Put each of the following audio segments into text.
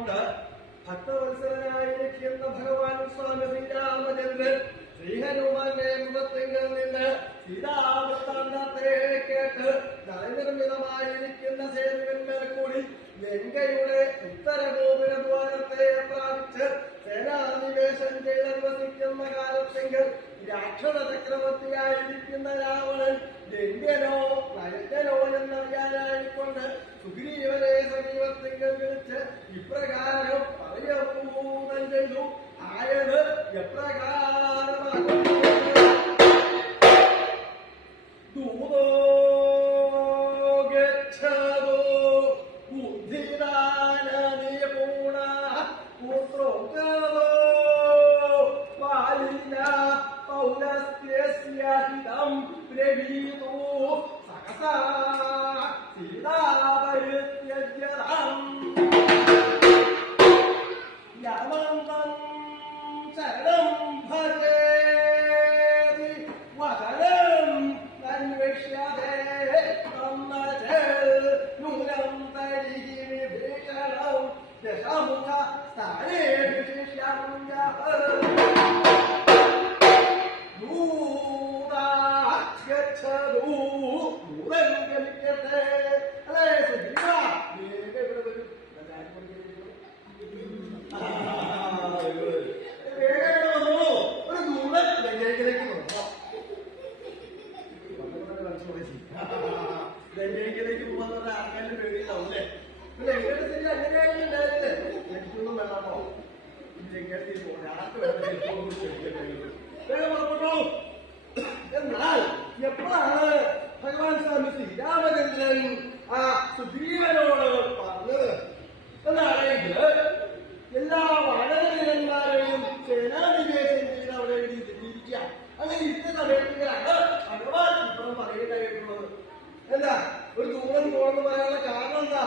കൊണ്ട് ഭക്തവത്സരനായിരിക്കുന്ന ഭഗവാൻ സ്വാമി ശ്രീരാമചന്ദ്രൻ ശ്രീഹനുമാന്റെ മുഖത്തിങ്കിൽ നിന്ന് സീതാവൃത്താന്തത്തെ കേട്ട് നവനിർമ്മിതമായിരിക്കുന്ന സേതുവിന്മേൽ കൂടി ലങ്കയുടെ ഉത്തരഗോപുര ദ്വാരത്തെ പ്രാപിച്ച് സേനാനിവേശം ചെയ്ത് വസിക്കുന്ന കാലത്തെങ്കിൽ രാക്ഷസ ചക്രവർത്തിയായിരിക്കുന്ന രാവണൻ ലംഘ്യനോ നയജ്ഞനോ എന്നറിയാനായിക്കൊണ്ട് സുഗ്രീവനെ സമീപത്തെങ്കിൽ വിളിച്ച് ഇപ്രകാരം പറയൂതം ചെയ്തു. ആയത് എപ്രകാരമാകുന്നു? ദൂതോ ഗച്ഛതോ ബുദ്ധിദാനനിപുണ പുത്രോഗതോ ബാലിന പൗലസ്ത്യസ്യ ഹിതം ബ്രവീതു സഹസാ സീതാപരിത്യജ്യതാം യമന്തം ശരണം ഭജേതി വചനം അന്വേഷ്യതേ നൂനം തരിഹി വിഭീഷണം ദശമുഖ സ്ഥാനേ വിശിഷ്യം ലങ്കയിലേക്ക് പോകുന്ന ആൾക്കാരുടെ പേടിയിലാവൂല്ലേ? അങ്ങനെയായില്ലേ? എനിക്കൊന്നും വേണോ? ലങ്കയിൽ ആർക്ക് വേണ്ടോ? എന്നാൽ എപ്പോഴാണ് ഭഗവാൻ സ്വാമി ശ്രീരാമചന്ദ്രൻ ആ സുഗ്രീവനോട് പറഞ്ഞത് എന്നാണെങ്കിൽ എല്ലാ വാനരന്മാരെയും സേനാനിവേശം ചെയ്ത് അവിടെ ജീവിക്കുക. അങ്ങനെ ഇന്ന സമയത്തിലാണ് ഭഗവാൻ ഇപ്പം പറയുകയായിട്ടുള്ളത്. എന്താ ഒരു ദൂരം പോകണമെന്ന് പറയാനുള്ള കാരണം എന്താ?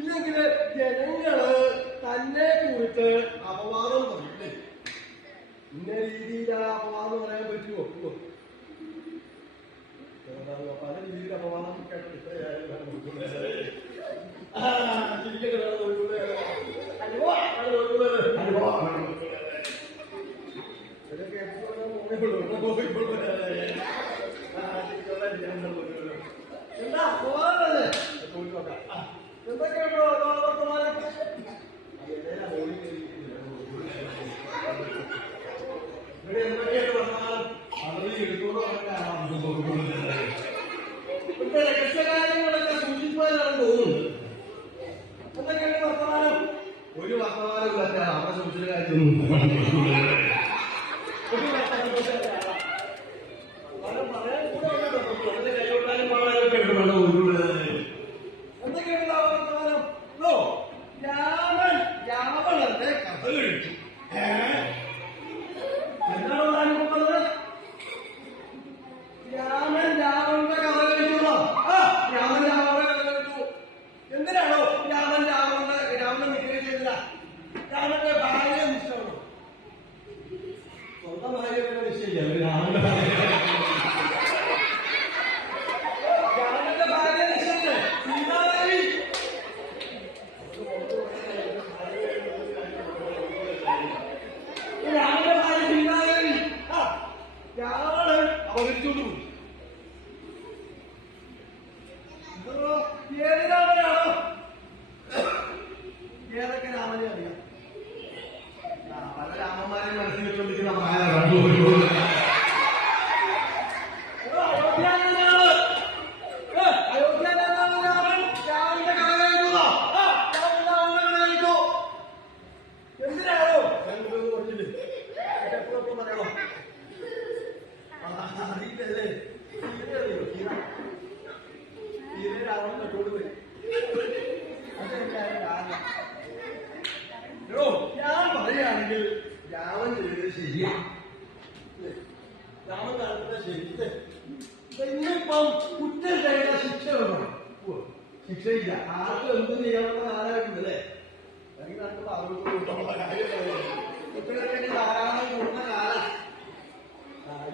ഇല്ലെങ്കിൽ ജനങ്ങള് തന്നെ കുറിച്ച് അപവാദം പറയില്ലേ? ഇന്ന രീതിയിൽ ആ അപവാദം പറയാൻ പറ്റുമോ? പല രീതിയിൽ അപവാദം കേട്ടിട്ട് എന്താ അപവാദമല്ലേ? എന്തൊക്കെയുണ്ടോ വർത്തമാനം? ഇവിടെ എന്തൊക്കെയാണ് വർത്തമാനം? അവധി എടുത്തോളൂ രഹസ്യകാര്യങ്ങളൊക്കെ സൂചിപ്പാനാണ് തോന്നുന്നത്. എന്തൊക്കെയാണ് വർത്തമാനം? ഒരു വർത്തമാനം അല്ല, അവിടെ സൂചിച്ച കാര്യമൊന്നും പറയാൻ കൂടെ കൈകൊട്ടാനും പറയാനൊക്കെ എന്തൊക്കെയാണ് വർത്തമാനം? രാവണന്റെ കഥ കഴിച്ചു. എന്താണ് താനും പറഞ്ഞത്? രാവണന്റെ കഥ കഴിച്ചോ? രാമൻ രാവണന്റെ കഥ കഴിച്ചു. എന്തിനാണോ രാവണൻ നിഗ്രഹം ചെയ്തില്ല? രാമന്റെ ഭാര്യ നിശ്ചയമാണോ? സ്വന്തം ഭാര്യയുടെ നിശ്ചയില്ല. രാമന്റെ ഭാര്യ നിശ്ചയില്ലേ? സീതാദേവി രാമന്റെ ഭാര്യ സീതാദേവി രാവണൻ അവതരിച്ചുകൊണ്ടു. ഏത് രാമനാണോ? ഏതൊക്കെ രാമനെ അറിയാം? പല രാമന്മാരെ മനസ്സിൽ വെച്ചുകൊണ്ടിരിക്കുന്ന എന്തിനാണോ? പറഞ്ഞില്ലേ? എപ്പോഴെപ്പോഴും പറയണോ? അറിയില്ലേ? സീത അറിയോ? സീത രാവണൻ തൊട്ടോട് പോയി. ഞാൻ പറയുകയാണെങ്കിൽ രാമൻ ചെയ്തത് ശരിയാണ്. രാമൻ നടത്തുന്ന ശരിയല്ലേ? ഇന്നിപ്പം കുറ്റം ചെയ്ത ശിക്ഷ വേണം. ശിക്ഷയില്ല. ആർക്കും എന്തും ചെയ്യാവുന്ന കാലഘട്ടത്തില്ലേ? കുട്ടികളൊക്കെ ധാരാളം കൂടുന്ന കാലം.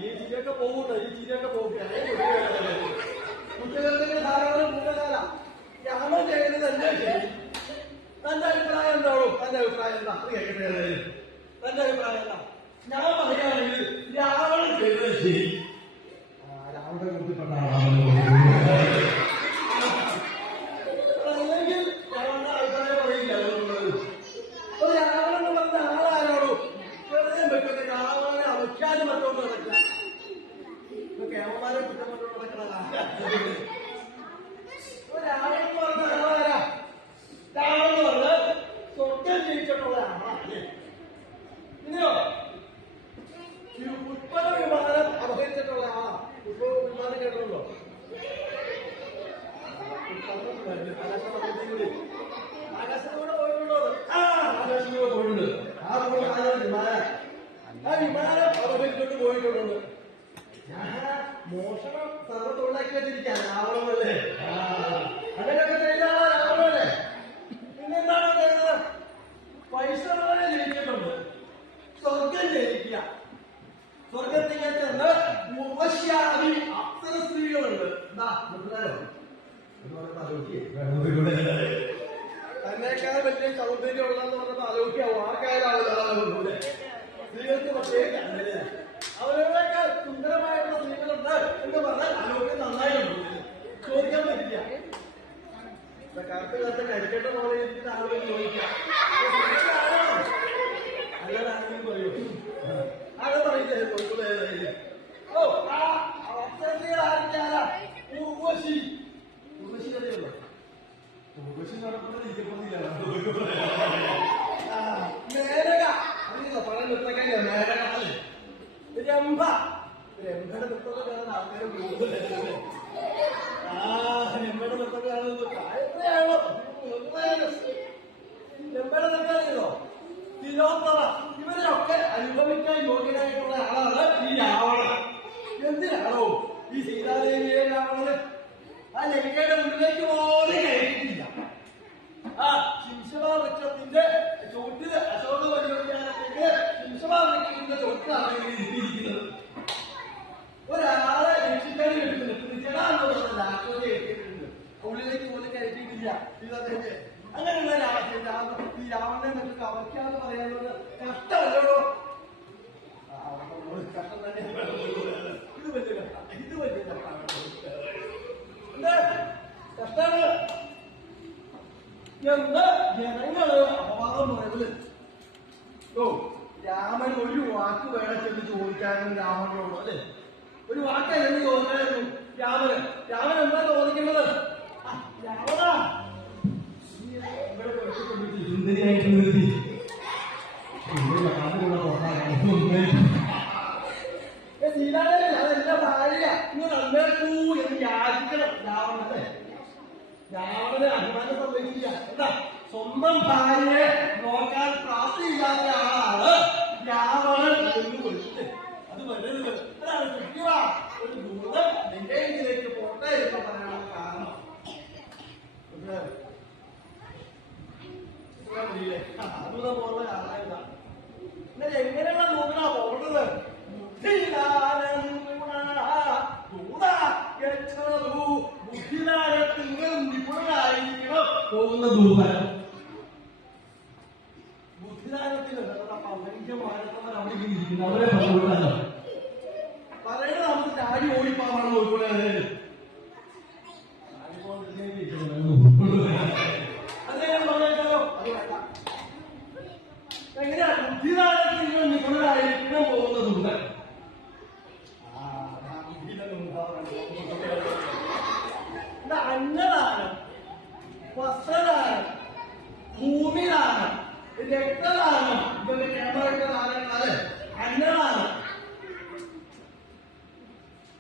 ഈ ചിരിയൊക്കെ പോകട്ടെ, ഈ ചിരിയൊക്കെ പോകട്ടെ. കുട്ടികൾക്ക് ധാരാളം കൂടുന്ന കാലം. രാമൻ ചെയ്തതല്ലേ ശരി? തന്റെ അഭിപ്രായം എന്താണോ? തന്റെ അഭിപ്രായം എന്താ? തന്റെ അഭിപ്രായം എന്താ? ഞാൻ പറയുകയാണെങ്കിൽ രാവണൻ ചെയ്തത് ശരി. രാവണനെ കുറിച്ചിട്ടുള്ള അല്ലെങ്കിൽ രാവണന്റെ അഭിപ്രായം പറയില്ല. അപ്പൊ രാവണൻ എന്ന് പറഞ്ഞ ആളാരാണോ? ഹൃദയം വെക്കുന്ന രാവണനെ അവഖ്യാതി മറ്റോണ്ട് നടക്കുക. ഇപ്പൊ കേരളമാരെ കുറ്റം മറ്റോണ്ട് നടക്കണ രാവണൻ എന്ന് പറഞ്ഞ ആളാരാ? രാവണൻ എന്ന് പറഞ്ഞാൽ സ്വർഗം ജയിച്ചിട്ടുള്ള ആളാണ്. ഇനിയോ പുഷ്പക വിമാനം അപഹരിച്ചിട്ടുള്ള ആളാ. പുഷ്പക വിമാനം കേട്ടുണ്ടോ? ആകാശത്തിലൂടെ പോയിട്ടുണ്ടോ? ആകാശത്തിലൂടെ പോയിട്ടുണ്ട്. ആ വിമാനം അപഹരിച്ചിട്ട് പോയിട്ടുണ്ട്. ഞാൻ മോഷണം സർവ്വത്തൊഴിലാക്കി വെച്ചിരിക്കാൻ രാവണമല്ലേ? അങ്ങനെയൊക്കെ ചെയ്ത ആളാ രാവണമല്ലേ? പിന്നെന്താണോ ചെയ്തത്? പൈസ വളരെ ജയിച്ചിട്ടുണ്ട്. സ്വർഗം ജയിക്കുക. സ്വർഗത്തിലേക്ക് ചെന്ന് ഉപശ്യാദി അപ്സര സ്ത്രീകളുണ്ട്. എന്താ മനസ്സിലായോ? തന്നേക്കാൾ വലിയ സൗന്ദര്യം ഉള്ളതെന്ന് പറഞ്ഞത് ആലോചിക്കാവോ? ആ കാര്യമാവില്ല. സ്ത്രീകൾക്ക് പ്രത്യേക അവരേക്കാൾ സുന്ദരമായിട്ടുള്ള സ്ത്രീകളുണ്ട് എന്ന് പറഞ്ഞാൽ ആലോചിക്കാൻ നന്നായിട്ടുണ്ട്. ചോദിക്കാൻ പറ്റില്ല. കറുത്ത് കറുത്ത് കരിക്കട്ട പോലെ ഇരിക്കുന്ന ആളുകൾ ചോദിക്കാം. അല്ലാതാണെങ്കിലും പറയൂ. അത് പറയില്ലേ? ഓ അപ്സരസ്ത്രീകളായിരിക്കാരാ? ഉർവശി. ഉർവശി അറിയുള്ളൂ. ഉർവശി നടക്കുന്നത് ഇരിക്കുന്നില്ല. മേനക അറിയില്ല. പഴയ നൃത്തക്കാരിയാ മേനക. രംഭ. രംഭയുടെ നൃത്തമൊക്കെ കാണാൻ ആൾക്കാരും കൂടുതലല്ലേ? രംഭയുടെ നൃത്തമൊക്കെ കാണുന്നത് എത്രയാണോ? രംഭയുടെ നൃത്തമോ? തിലോത്തമ. ഇവരൊക്കെ അനുഭവിക്കാൻ യോഗ്യനായിട്ടുള്ള ആളാണ് ഈ രാവണൻ. എന്തിനാണോ ഈ സീതാദേവിയെ രാവണന് ആ ലങ്കയുടെ മുന്നിലേക്ക് പോലും കയറ്റിയിട്ടില്ല. ആ ശിംശഭാ വൃക്ഷത്തിന്റെ ചോട്ടില് അശോക പരിപാടിയാനത്തേക്ക് ശിംശഭാ വൃക്ഷത്തിന്റെ ചോട്ടിലാണ് ഇരിക്കുന്നത്. ഒരാളെ രക്ഷിക്കാൻ എടുക്കുന്നുണ്ട്. ജനാന്ന് പറഞ്ഞ ആശോക എടുത്തിട്ടുണ്ട്. ഉള്ളിലേക്ക് പോലും കയറ്റിയിട്ടില്ല സീതാദേവിയെ. അങ്ങനെയുള്ള ഈ രാവണനെ നമുക്ക് അവയ്ക്കാന്ന് പറയാനുള്ളത് കഷ്ടമല്ലോ? കഷ്ടം തന്നെ. ഇത് വലിയ കഷ്ടം. ഇത് വലിയ കഷ്ടമാണ്. കഷ്ടാണ് എന്ന് ജനങ്ങള് അപവാദം പറയുന്നത്. ഓ രാമൻ ഒരു വാക്ക് വേണം ചെന്ന് ചോദിക്കാനും രാവണനോട് അല്ലെ? ഒരു വാക്കല്ലെന്ന് ചോദിക്കായിരുന്നു രാമന്. രാമൻ എന്താ ചോദിക്കുന്നത്? രാവണ സുന്ദരിയായിട്ട് നിർത്തി സീതാദേവി അതെന്റെ ഭാര്യ ഇന്ന് നന്നേക്കൂ എന്ന് യാചിക്കണം രാവണനെ. രാവണന് അഭിമാനം സംഭവിക്കില്ല. എന്താ സ്വന്തം ഭാര്യയെ നോക്കാൻ പ്രാപ്തിയില്ലാത്ത ആളാണ് രാവണൻ എന്ന് വിളിച്ചത്. അത് വരരുത്. അതാണ് സത്യ. ഒരു ദൂതം എന്റെ ഇതിലേക്ക് പോട്ടെ എന്ന് പറയാനുള്ള കാരണം. ദൂതം പോകുന്ന കാരണം എന്നാൽ എങ്ങനെയുള്ള ദൂതനാ പോകേണ്ടത്? ബുദ്ധിദാനത്തിൽ നിപുണരായിരിക്കണം പോകുന്ന ദൂതൻ. ബുദ്ധിദാനത്തിന് പൗരന്യമാനത്തവർ അവിടെ ഇരിക്കുന്നു. അവരെ പറഞ്ഞുകൊണ്ടാണ് പറയുന്നത്. നമുക്ക് ചാടി ഓടിപ്പാവാണ് നോക്കൂടെ? അദ്ദേഹം പറഞ്ഞോ അത് വേണ്ട. എങ്ങനെയാ ബുദ്ധിദാനത്തിൽ നിപുണരായിരിക്കണം പോകുന്ന ദൂതൻ? അന്നദാനം, വസ്ത്രദാനം, ഭൂമിദാനം, രക്തദാനം, ഇതൊക്കെ കേരളത്തിന്റെ ദാനങ്ങളാണ്. അന്നദാനം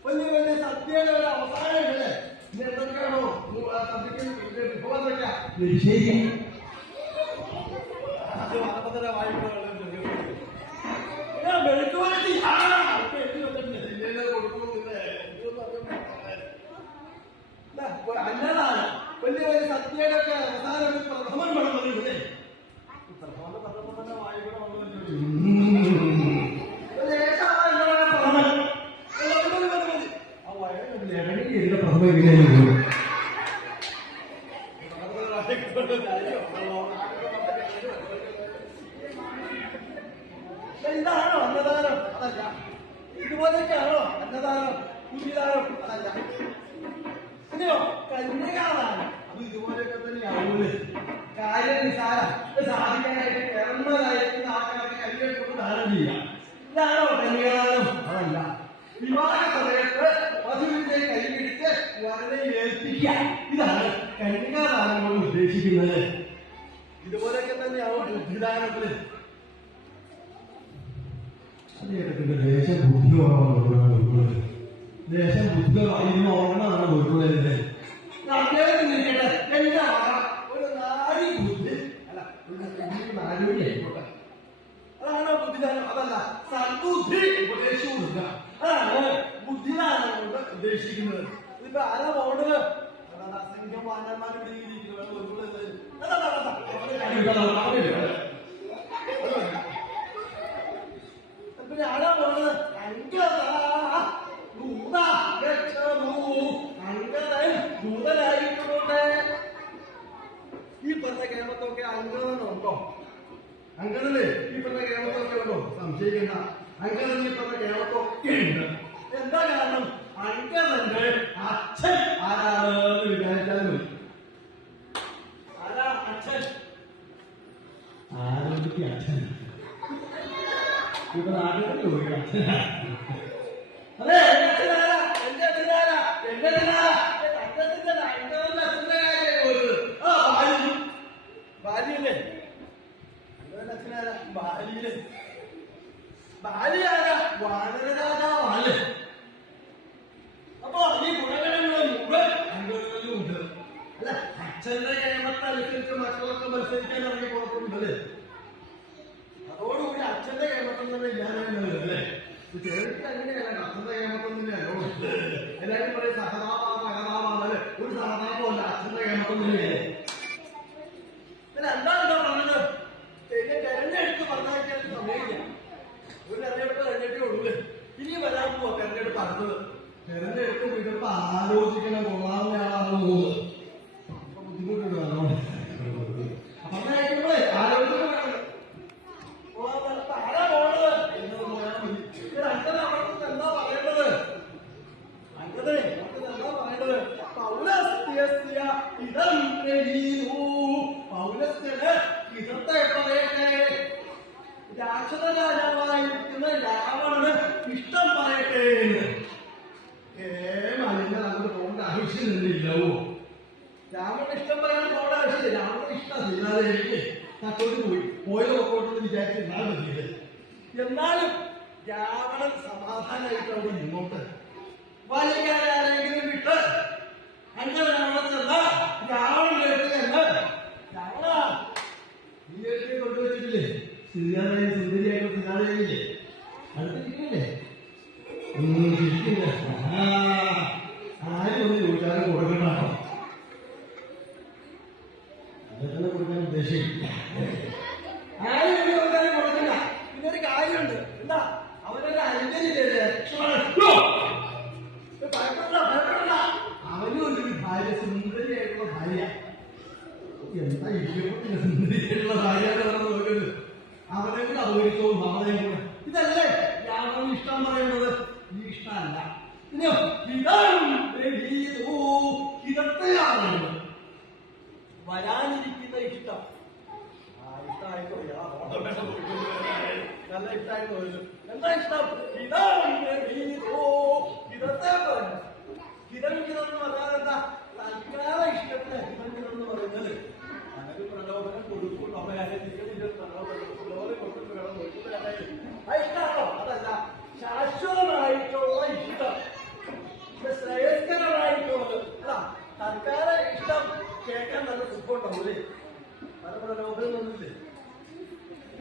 വലിയ വലിയ സദ്യയുടെ ഒരു അവസാനമല്ലേ? ഇനി എന്തൊക്കെയാണോ സദ്യക്ക് വിഭവം എന്തൊക്കെയാ? വെളുക്കുവരട്ടി അന്നദാനം വലിയ വലിയ സദ്യയുടെ ഒക്കെ അവസാനം ഒരു പ്രഥമൻ വേണമെന്നില്ലേ? പ്രഥമന്റെ പ്രഥമം തന്നെ വായിക്കണം. ആ വയറിന്റെ പ്രഥമ ഇതാണോ അന്നദാനം? അതല്ല. ഇതുപോലെയൊക്കെയാണോ അന്നദാനം? കുഞ്ഞിദാനം? അതല്ല. പിന്നെയോ കന്യകാദാനം? അത് ഇതുപോലെയൊക്കെ തന്നെയാവൂല്. കാര്യം നിസാരം സാധിക്കാനായിട്ട് കിടന്നതായിരിക്കുന്ന ആൾക്കാർക്ക് കന്യകൾക്ക് ദാനം ചെയ്യാം. ഇതാണോ കന്യകാദാനം? അതല്ല. വിവാഹ സമയത്ത് വധുവിന്റെ കൈ പിടിച്ച് വരനെ ഏൽപ്പിക്കുക. ഇതാണ് കന്യകാദാനം കൊണ്ട് ഉദ്ദേശിക്കുന്നത്. ഇതുപോലെയൊക്കെ തന്നെയാവും ബുദ്ധിദാനത്തില്. അദ്ദേഹത്തിന്റെ ദേശം ബുദ്ധിയോടാണ് ദേശം ബുദ്ധിമായിരുന്നു ഓർമ്മതാണ് കൊടുക്കുന്നത്. അദ്ദേഹത്തിന് നിൽക്കട്ടെ എന്റെ ഒരു നാടി ബുദ്ധി അല്ല നാടി ആയിക്കോട്ടെ. അതാണോ ബുദ്ധിദാനം? അതല്ല. സദ്ബുദ്ധി ഉപദേശിച്ചു കൊടുക്കുക. അതാണ് ബുദ്ധിദാനം കൊണ്ട് ഉദ്ദേശിക്കുന്നത്. ഇതിപ്പോ ആരാ പോകേണ്ടത്? അസംഖ്യം വാങ്ങന്മാരും പിന്നെ ആരാ പോണത്? ദൂതനായിട്ടുണ്ട്. ഈ പറഞ്ഞ കേരളത്തൊക്കെ അംഗനുണ്ടോ? അംഗനില് ഈ പറഞ്ഞ കേരളത്തൊക്കെ ഉണ്ടോ? സംശയിക്കണ്ട. അംഗനിൽ ഈ പറഞ്ഞ കേരളത്തൊക്കെ ഉണ്ട്. എന്താ കാരണം? അംഗനന്റെ അച്ഛൻ ആരാണെന്ന് വിചാരിച്ചാൽ മതി. ആരാ അച്ഛൻ? ആരോഗ്യ അച്ഛൻ. ഇപ്പൊ നാട്ടിൽ ചോദിക്കാം അതെ എന്റെ അച്ഛനാരാ? എന്റെ അച്ഛനാരാ? എന്റെ അച്ഛനാരാ? അച്ഛന്റെ അംഗന്റെ അച്ഛന്റെ കാര്യം പോയത്. ആ ഭാര്യ ഭാര്യയല്ലേ? അംഗന്റെ അച്ഛനാരാ? ഭാര്യയില് ഭാര്യ ആരാ? വാനരരാജാവാണ്. അപ്പൊ ഈ ഗുണഗണങ്ങളും മുഴുവൻ അംഗങ്ങളിലും ഉണ്ട്. അല്ല അച്ഛന്റെ കേമത്തെ അനുസരിച്ച് മക്കളൊക്കെ മത്സരിക്കാൻ ഇറങ്ങി പുറത്തുണ്ടല്ലേ? അതോടുകൂടി അച്ഛന്റെ കേമത്തം തന്നെ ഇല്ലാതെ അല്ലേ? ചേർത്ത് അങ്ങനെയല്ല. അച്ഛന്റെ കേമത്തം തന്നെയല്ലോ. എല്ലാവരും പറയും സഹതാപാണ്. ഒരു സഹതാപമല്ല, അച്ഛന്റെ കേമത്തം തന്നെയല്ലേ? പിന്നെ എന്താണ് പറഞ്ഞത്? തെരഞ്ഞെടുത്ത് പറഞ്ഞാൽ സമയമില്ല. ഒരു തെരഞ്ഞെടുപ്പ് കഴിഞ്ഞിട്ടേ ഉള്ളൂ. ഇനി വരാൻ പോവാ തെരഞ്ഞെടുപ്പ് അടുത്തത്. തെരഞ്ഞെടുപ്പ് വീട്ടിൽ ആലോചിക്കണം. കൊള്ളാവുന്ന ആളാണ് പോകുന്നത്. അപ്പൊ ബുദ്ധിമുട്ടുണ്ട്. പറഞ്ഞേക്കുമ്പോഴേ ആലോചിക്കണം. ആരാ പോണത് എന്നത് പോയാൽ മതി. അങ്ങനെ അവർക്ക് എന്താ പറയേണ്ടത്? അങ്ങനെ അവർക്ക് എന്താ പറയേണ്ടത്? പൗലസ്ത്യസ്യ ഇദം പ്രഹീനു. പൗലസ്ത്യന് ഇതത്തെ പറയട്ടെ. രാക്ഷസ രാജാവായിരിക്കുന്ന രാവണന് ഇഷ്ടം പറയട്ടെ എന്ന്. മലിങ്ങൾ അങ്ങോട്ട് പോകേണ്ട ആവശ്യമില്ലല്ലോ. രാവണന് ഇഷ്ടം പറയാൻ പോകേണ്ട ആവശ്യമില്ല. രാവണന് ഇഷ്ടം ചെയ്താലേ തട്ടോട്ട് പോയത് ഒക്കോട്ടെന്ന് വിചാരിച്ചിരുന്നാൽ മതിയത്. എന്നാലും രാവണൻ സമാധാനമായിട്ട് അവിടെ ഇങ്ങോട്ട് വലിയാരെങ്കിലും വിട്ട് അങ്ങനെ രാവണൻ ചെന്ന രാവണൻ കേട്ടില്ല. രാവണ നീ കേട്ടി കൊണ്ടുവച്ചിട്ടില്ലേ? സുന്ദരിയായി സുന്ദരിയായിട്ട് സുന്ദരിയായില്ലേ? അടുത്തിരിക്കുന്നില്ലേ? ഇരിക്കില്ല. ആരും ഒന്ന് ചോദിച്ചാലും കൊടുക്കണോ? അതൊക്കെ കൊടുക്കാൻ ഉദ്ദേശിക്കില്ല. ആരും എന്നെ കൊടുക്കാനും കൊടുക്കില്ല. പിന്നൊരു കാര്യമുണ്ട്. എന്താ? അവനൊരു അനുകരില്ലേ? ഭയപ്പെടണ്ട ഭയപ്പെടണ്ട. അവനും ഒരു ഭാര്യ, സുന്ദരിയായിട്ടുള്ള ഭാര്യ. എന്താ ഇരിക്കപ്പെട്ടില്ല സുന്ദരിയായിട്ടുള്ള ഭാര്യ നോക്കുന്നത്? അവനെ കൂടെ അവതരിക്കവും അവളെ കൂടെ. ഇതല്ലേ രാവണന് ഇഷ്ടം പറയുന്നത്? ഈ ഇഷ്ടമല്ല. ഇനിയോ ഇതൊക്കെയാണ് വരാനിരിക്കുന്ന ഇഷ്ടം. ആ ഇഷ്ടമായിട്ടോ? നല്ല ഇഷ്ടമായിട്ടോ? എന്താ ഇഷ്ടം? ഇതത്തെ പറഞ്ഞു. ഹിതമിതം എന്ന് പറഞ്ഞാൽ എന്താ? തൽക്കാല ഇഷ്ടത്തിന് ഹിതമിതം എന്ന് പറയുന്നത് അങ്ങനെ പ്രലോഭനം കൊടുക്കും. നമ്മളെ പ്രലോഭനം കൊടുത്തിട്ട് വേണം നോക്കുന്നത്. ഇഷ്ടമാണോ? അതല്ല. ശാശ്വതമായിട്ടുള്ള ഇഷ്ടം, ശ്രേയസ്കരമായിട്ടുള്ളത്. അല്ല തൽക്കാല ഇഷ്ടം കേൾക്കാൻ നല്ല സുഖമുണ്ടാവൂലേ? പല പ്രലോഭനമൊന്നുമില്ലേ?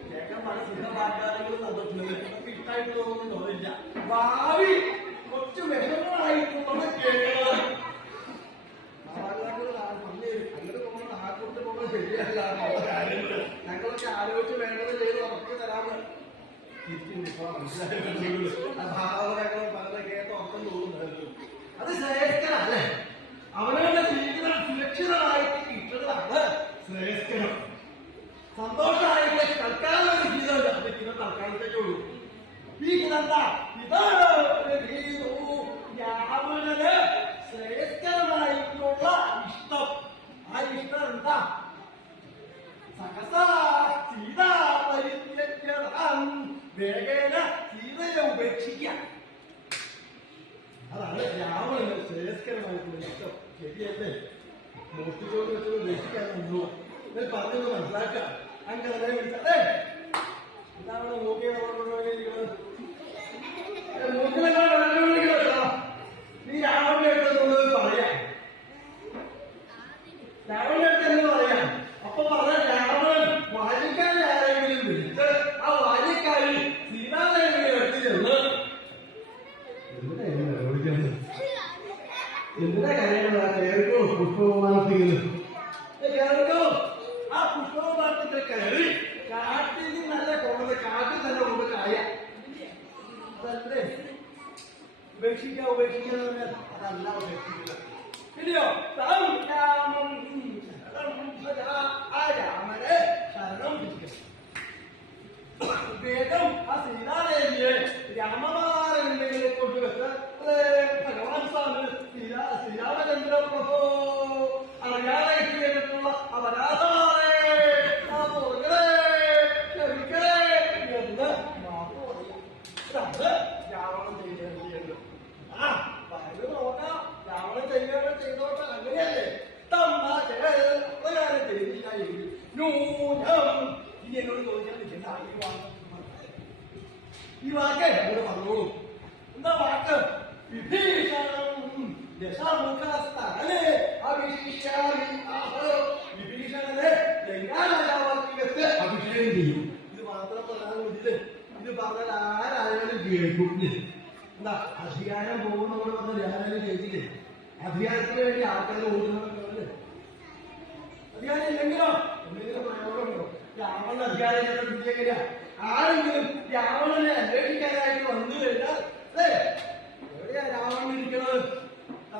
കേൾക്കാൻ പല സുഖമാക്കാരെങ്കിലും തന്നിട്ടുള്ളത് നമുക്ക് ഇഷ്ടമായിട്ട് തോന്നുന്നുണ്ടോന്നില്ല. ഭാവി കുറച്ച് വിഷമമായിട്ടുള്ളത് കേൾക്കുന്നത്. അങ്ങനെ പോകുന്നത് ആക്കൊണ്ട് പോകുന്നത് ശരിയല്ല. ഞങ്ങളൊക്കെ ആലോചിച്ച് വേണ്ടത് ചെയ്ത് ഉറപ്പ് തരാമെന്ന് ഭാവനകളും പല കേട്ട് ഉറക്കം തോന്നുന്നത്. അത് ശ്രേയസ്കരല്ലേ? അവനവന്റെ ജീവിതം സുരക്ഷിതമായിട്ട് കിട്ടുന്നതാണ് ശ്രേയസ്കരം. സന്തോഷമായിട്ട് തൽക്കാലം ഒരു ജീവിതമല്ല. അത് ജീവിതം തൽക്കാലത്തേക്കേ ഉള്ളൂ. എന്താ ഇതാണ് രാവണന് ശ്രേഷ്ഠമായിട്ടുള്ള ഇഷ്ടം. ആ ഇഷ്ടം എന്താ? സഹസാ സീതാ പരിത്യജ്യതാം, വേഗേന സീതയെ ഉപേക്ഷിക്കാം. അതാണ് രാവണന് ശ്രേഷ്ഠമായിട്ടുള്ള ഇഷ്ടം. ശരിയല്ലേ? മോഷ്ടിച്ചോണ്ട് വെച്ചത് ഉപേക്ഷിക്കാനുള്ളൂ. ഇത് പറഞ്ഞത് മനസ്സിലാക്കാം. അങ്ങനെ വിളിച്ചേ എന്താണ് നോക്കിയത്? നീ രാവണന്റെ അടുത്ത് പറയാം, രാവണന്റെ അടുത്ത് എന്ന് പറയാം. അപ്പൊ പറഞ്ഞ രാവണൻ വാലിക്കാരി ആരെങ്കിലും വിളിച്ച് ആ വാലിക്കാരി സീതാദേവിയെ എത്തിച്ചെന്ന് എന്തിനാ കാര്യങ്ങളാ കേൾക്കോ പുഷ്പവിമാനത്തിലും കേൾക്കോ. ആ പുഷ്പവിമാനത്തിൽ കയറി കാട്ടിൽ നല്ല കൊണ്ടത് കാട്ടിൽ തന്നെ കൊണ്ട് കായ അതല്ലേ ഉപേക്ഷിക്കുക. ഉപേക്ഷിക്കുക അതല്ല ഉപേക്ഷിക്കുക. ഇല്ലയോ? രാമം ആ രാമനെ ശരണം പിടിക്കുക. വേഗം ആ സീതാദേവിയെ രാമമാരെന്തെങ്കിലും കൊണ്ടുവെച്ച് ഭഗവാൻ സ്വാമി ശ്രീരാമചന്ദ്ര പ്രഭോ അറിയാതെ ചെയ്തിട്ടുള്ള അപരാധമാണ് ക്ഷമിക്കണേ എന്ന് മാപ്പ് പറയാം. ഇതാണ് രാവണൻ ചെയ്യേണ്ടത്. ആ പറഞ്ഞു നോക്കാം. രാവണൻ ചെയ്തോട്ടെ. അങ്ങനെയല്ലേ? തമ്പാചാരം ചെയ്തില്ല എങ്കിൽ ന്യൂനം. ഇനി എന്നോട് ചോദിക്കാൻ നിൽക്കുന്ന ഈ വാക്ക് ഇവിടെ പറഞ്ഞോളൂ. എന്താ വാക്ക്? വിഭീഷണം ദശമുഖസ്ഥലേ അഭിഷിഷ്യാമി. വിഭീഷണനെ ലങ്കാരാജാവാക്കിയത്ത് അഭിഷേകം ചെയ്യും. ഇത് മാത്രം പറയാൻ വേണ്ടിയിട്ട് ഇത് പറഞ്ഞാൽ ആരായാലും കേൾക്കും. എന്താ അധികാരം പോകുന്നവർ പറഞ്ഞ ആരായാലും കേൾക്കില്ലേ? അധികാരത്തിന് വേണ്ടി ആൾക്കാർ ഓടുന്നവരല്ലേ? അധികാരം ഇല്ലെങ്കിലോ എന്തെങ്കിലും പ്രയോജനമുണ്ടോ? രാവണൻ അധികാരം വിജയിക്കില്ല. ആരെങ്കിലും രാവണനെ അന്വേഷിക്കാനായിട്ട് വന്നു കഴിഞ്ഞാൽ എവിടെയാ രാവണൻ ഇരിക്കണത്? ആ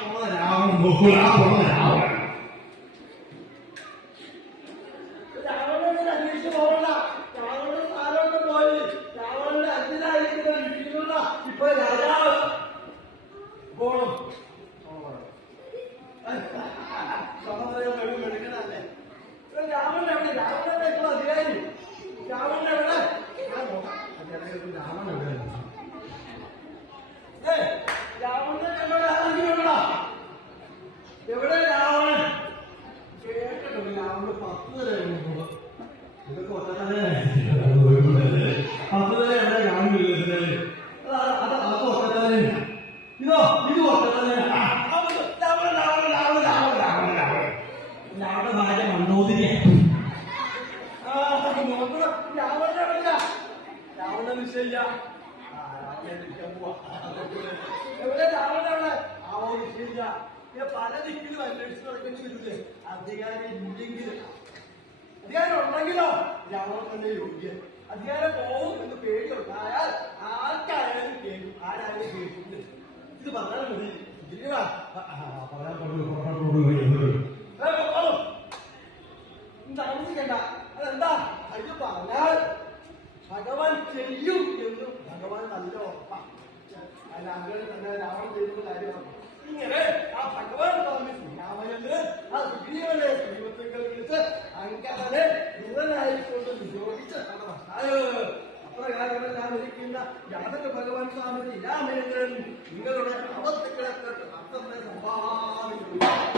പോണ രാവണൻ രാവണനെ അന്വേഷിച്ച് പോകണ്ട. രാവണൻ സ്ഥാനമൊക്കെ പോയി. രാവണന്റെ അച്ഛനായിരിക്കുന്ന വീട്ടിലുള്ള ഇപ്പൊ രാജാവ് പോണം. മെടുക്കണല്ലേ? രാവണൻ എവിടെ? രാവണന്റെ ഇപ്പോൾ അധികാരി രാവണൻ എവിടെ? രാവണൻ എവിടെ? രാവണനെ കണ്ടോ? ആരെങ്കിലും ഉണ്ടോ? എവിടെ രാവണൻ? കേട്ടിട്ടുണ്ട് രാവണന് 10 തല ഇതൊക്കെ ഒറ്റത്തന്നെ 10 തല എവിടെ കാണുന്നില്ല. അത് ഒറ്റത്തന്നെ. ഇതോ ഇത് ഒറ്റത്തന്നെ. രാവണ ഭാര്യ മണ്ണോതിരിയാണ്. രാവണ നിശ്ചയില്ല. എവിടെ രാവണ? എവിടെ? ആവോ നിശ്ചയില്ല. പല ദിക്കിലും അന്വേഷിച്ച് നടക്കേണ്ടി വരില്ലേ? അധികാരം ഇല്ലെങ്കിൽ. അധികാരം ഉണ്ടെങ്കിലോ രാവണൻ തന്നെ യോഗ്യൻ. അധികാരം പോവും എന്ന് പേടിയുണ്ടായാൽ ആർക്കായാലും കേൾക്കും. ആരായാലും കേൾക്കും. ഇത് പറഞ്ഞാൽ മതി. താമസിക്കണ്ട. അതെന്താ? അത് പറഞ്ഞാൽ ഭഗവാൻ ചെയ്യും എന്ന് ഭഗവാൻ നല്ല ഉറപ്പാണ്. അതിന് അങ്ങനെ തന്നെ രാവണൻ ചെയ്യുന്ന കാര്യമാണ്. ഇങ്ങനെ ആ ഭഗവാൻ സ്വാമി ശ്രീരാമചന്ദ്രൻ ആ സുഗ്രീവനെ ശ്രീമത്തുക്കൾ വിളിച്ച് അങ്കദനെ ദൂരനായിക്കൊണ്ട് നിരോധിച്ച് അപ്രകാരം ഞാൻ ഇരിക്കുന്ന യാതൊരു ഭഗവാൻ സ്വാമി ശ്രീരാമചന്ദ്രൻ നിങ്ങളുടെ ആപത്തുക്കളെ അർത്ഥത്തെ സമ്പാദിക്കുന്നു.